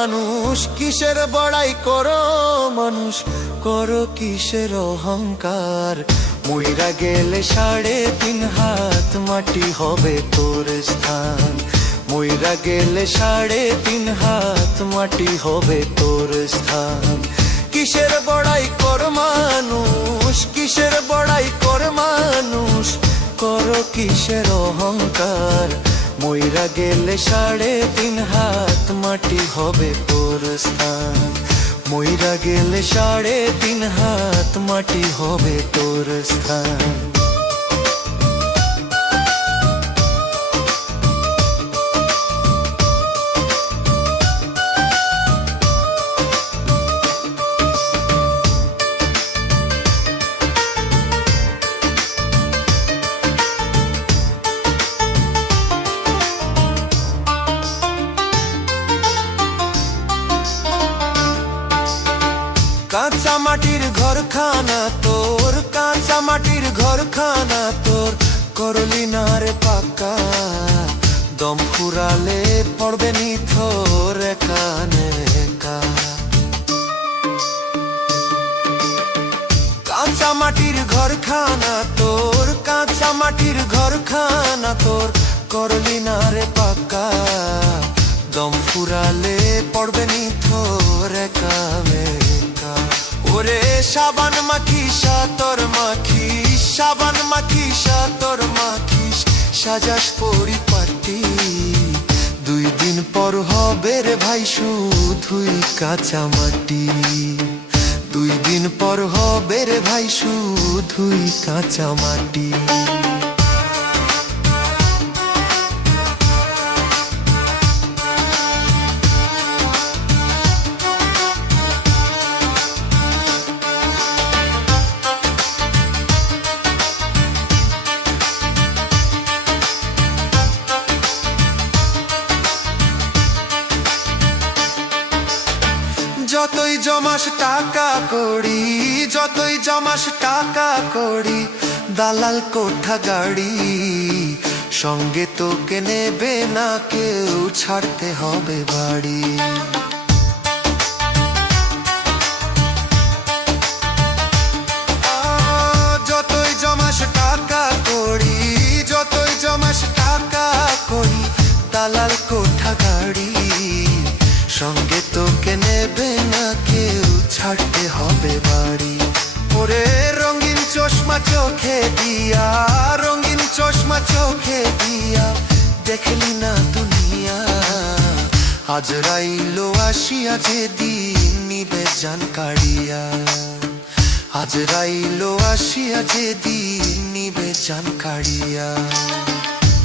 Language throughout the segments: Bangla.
মানুষ কিসের বড়াই করো মানুষ, করো কিসের অহংকার। মইরা গেলে 3.5 হাত মাটি হবে তোর স্থান, মইরা গেলে 3.5 হাত মাটি হবে তোর স্থান। কিসের বড়াই কর মানুষ, কিসের বড়াই কর মানুষ, করো কিসের অহংকার। মইরা গেলে 3.5 হাত মাটি হবে তোর স্থান, মইরা গেলে 3.5 হাত মাটি হবে তোর স্থান। কাঁচা মাটির ঘরখানা তোর, কাঁচা মাটির ঘরখানা তোর, করলি না রে পাক্কা। দম ফুরালে পড়বে নিথর কানে কা। কাঁচা মাটির ঘরখানা তোর, কাঁচা মাটির ঘরখানা তোর, করলি না রে পাক্কা। দম ফুরালে পড়বে নিথর কানে। ওরে সাবান মাখিস তোর মাখিস, সাবান মাখিস তোর মাখিস, সাজাস পরিপাটি। 2 দিন পর হবে রে ভাই শুধুই কাঁচা মাটি, 2 দিন পর হবে রে ভাই শুধুই কাঁচা মাটি। যতই জমাস টাকা কড়ি, যতই জমাস টাকা কড়ি, দালাল কোঠা গাড়ি, সঙ্গে তোকে নেবে না কেউ, ছাড়তে হবে বাড়ি। যতই জমাস টাকা কড়ি, যতই জমাস টাকা কড়ি, দালাল কোঠা গাড়ি, সঙ্গে তোকে নেবে না কেউ, ছাড়তে হবে বাড়ি। ওরে রঙিন চশমা চোখে দিয়া, রঙিন চশমা চোখে দিয়া, দেখলি না দুনিয়া। আজরাইলো আসিয়া যেদিন নিবে জান কাড়িয়া, আজরাইলো আসিয়া যেদিন নিবে জান কাড়িয়া।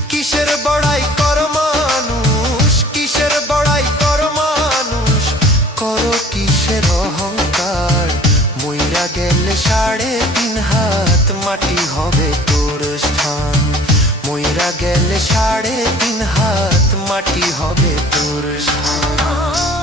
কিসের বড়াই কর মানুষ, কিসের বড়াই কর মানুষ, করো কিসের অহংকার। মইরা গেলে 3.5 হাত মাটি হবে তোর স্থান, মইরা গেলে 3.5 হাত মাটি হবে তোর স্থান।